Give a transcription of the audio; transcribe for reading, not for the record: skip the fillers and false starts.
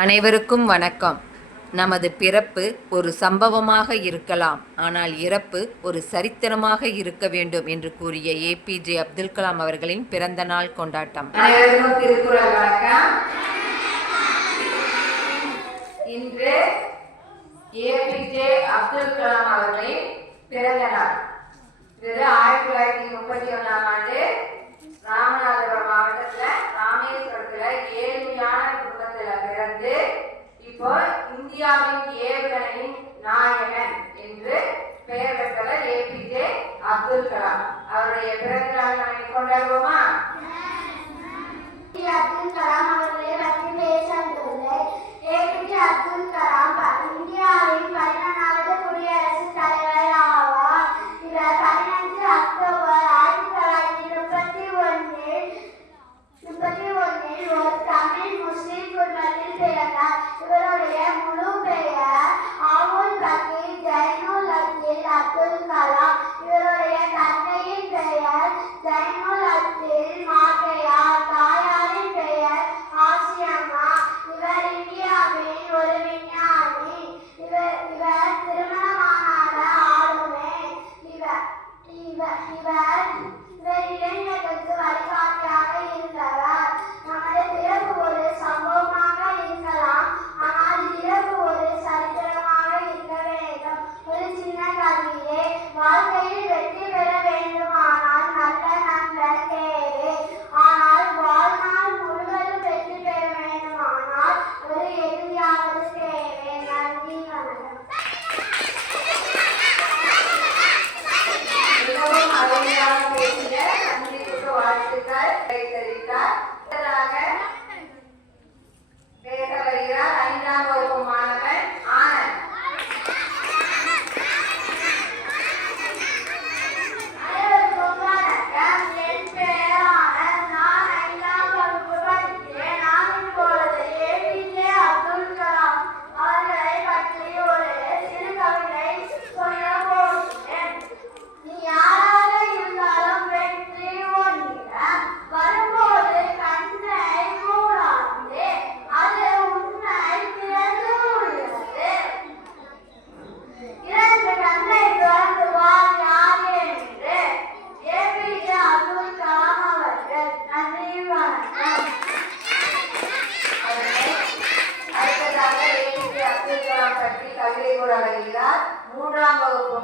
அனைவருக்கும் வணக்கம். நமது பிறப்பு ஒரு சம்பவமாக இருக்கலாம், ஆனால் இறப்பு ஒரு சரித்திரமாக இருக்க வேண்டும் என்று கூறிய ஏபிஜே அப்துல் கலாம் அவர்களின் பிறந்த நாள் கொண்டாட்டம். அனைவருக்கும் திருக்குறள் வணக்கம். இன்று ஏபிஜே அப்துல் கலாம் அவர்களின் பிறந்த நாள். இது 1931ஆம் ஆண்டு ராமநாதபுரம் மாவட்டத்தில் ராமேஸ்வரத்தில் ஏழ்மையான குடும்பத்தில் பிறந்து இப்போ இந்தியாவின் ஏவுகணையின் நாயகன் என்று பெயர் பெற்றவர் ஏபிஜே அப்துல் கலாம். அவருடைய பிறந்த நாள் நம்ம கொண்டாடுவோமா? அப்துல் கலாம் அவர்களை பற்றி பேசுகிறது. ஏபிஜே அப்துல் கலாம் இந்தியாவின் 11வது குடியரசுத் தலைவர் ஆவார். இவர் 15 அக்டோபர் 1931 ஒரு தமிழ் முஸ்லிம் குடும்பத்தில் பிறந்தார். இவருடைய முழு பெயர் அபுல் பக்கீர் ஜைனுல் அப்தீன் அப்துல் கலாம். இவருடைய தந்தையின் பெயர் ஜைனுல் அப்தீன் மாக்கையார், தாயாரின் பெயர் ஆசியம்மா. இவர் இந்தியாவின் ஒரு விஞ்ஞானி. இவர் திருமணமான ஆளுமே. இவர் இளைஞர்களுக்கு வழிகாட்டியாக இருந்தவர். நமது பிறப்பு ஒரு சம்பவமாக இருக்கலாம், ஆனால் இறப்பு ஒரு சரித்திரமாக இருக்க வேண்டும். ஒரு சின்ன கவிதை: வாழ்க்கையில் வெற்றி பெற வேண்டுமானால் நல்ல நண்பன் தேவை, ஆனால் வாழ்நாள் முழுவதும் வெற்றி பெற வேண்டுமானால் ஒரு எதிரியாவது தேவை. நன்றி, வணக்கம். வாழ்த்துக்கள் தெரிவித்தார். பேச வருகிறார் 5ஆம் வகுப்பு மாணவன் ஆனந்த். அனைவருக்கும் வணக்கம். என் பெயர் ஆனந்த். நான் 5ஆம் வகுப்பு படிக்கிறேன். நான் இப்பொழுது ஏபிஜே அப்துல் கலாம் அவர்களை பற்றி ஒரு சிறு கவிதை சொல்ல போகிறேன். நீ யாராக இருந்தாலும் வெற்றி ஒன்றிடம் வரும்போது கண்ணை மூடாதே, அது உன்னை திறந்து விடுகிறது. 2 கண்ணை திறந்து பார் யார் என்று. ஏபிஜே அப்துல் கலாம் அவர்கள். நன்றி, வணக்கம். அடுத்ததாக ஏபிஜே அப்துல் கலாம் பற்றி கவிதை கூற வருகிறார் 3ஆம் வகுப்பு